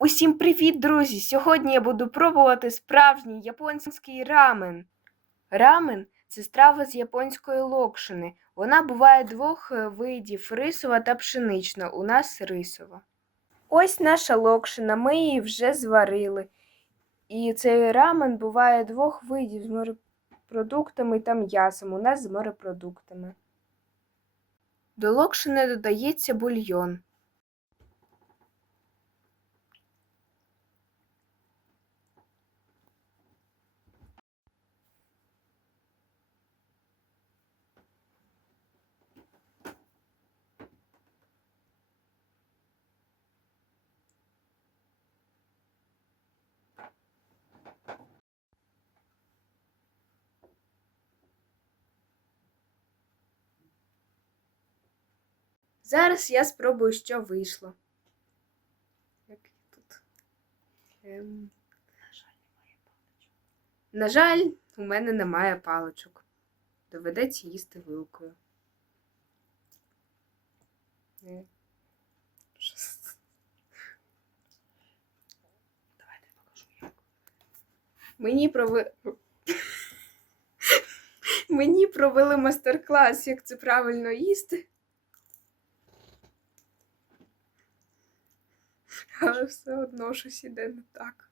Усім привіт, друзі! Сьогодні я буду пробувати справжній японський рамен. Рамен це страва з японської локшини. Вона буває двох е, видів рисова та пшенична. У нас рисова. Ось наша локшина, ми її вже зварили. І цей рамен буває двох видів з морепродуктами та м'ясом. У нас з морепродуктами. До локшини додається бульйон. Зараз я спробую, що вийшло. Як тут? Ем... На жаль, у мене немає паличок. Доведеться їсти вилкою. Е. Давайте покажу як. Мені прови... Мені провели мастер-клас, як це правильно їсти. Але все одно щось іде не так.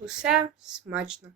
Усе смачно.